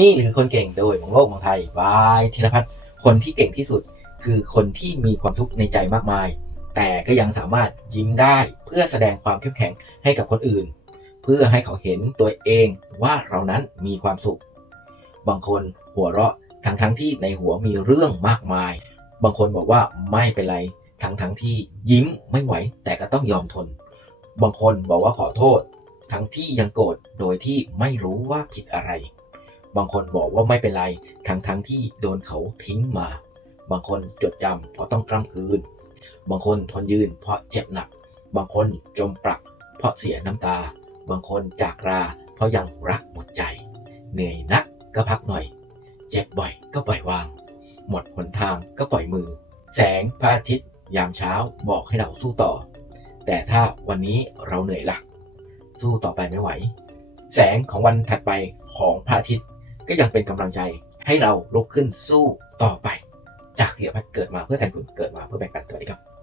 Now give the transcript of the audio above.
นี่หรือคนเก่งโดยมองโลกมองไทยบายธีรพัฒน์คนที่เก่งที่สุดคือคนที่มีความทุกข์ในใจมากมาย แต่ก็ยังสามารถยิ้มได้เพื่อแสดงความเข้มแข็งให้กับคนอื่น เพื่อให้เขาเห็นตัวเองว่าเรานั้นมีความสุข บางคนหัวเราะทั้งทั้งที่ในหัวมีเรื่องมากมาย บางคนบอกว่าไม่เป็นไร ทั้งทั้งที่ยิ้มไม่ไหวแต่ก็ต้องยอมทน บางคนบอกว่าขอโทษ ทั้งที่ยังโกรธโดยที่ไม่รู้ว่าผิดอะไร บางคนบอกว่าไม่เป็นไรทั้งทั้งที่โดนเขาทิ้งมา บางคนจดจำเพราะต้องกล้ำกลืน บางคนทนยืนเพราะเจ็บหนัก บางคนจมปลัก เพราะเสียน้ำตา บางคนจากราเพราะยังรักหมดใจ เหนื่อยนักก็พักหน่อย เจ็บบ่อยก็ปล่อยวาง หมดหนทางก็ปล่อยมือ แสงพระอาทิตย์ยามเช้าบอกให้เราสู้ต่อ แต่ถ้าวันนี้เราเหนื่อยละสู้ต่อไปไม่ไหว แสงของวันถัดไปของพระอาทิตย์ ก็ยังเป็นกำลังใจให้เราลุกขึ้นสู้ต่อไป จากเดียพัฒน์เกิดมาเพื่อแทนคุณเกิดมาเพื่อแบ่งปันสวัสดีครับ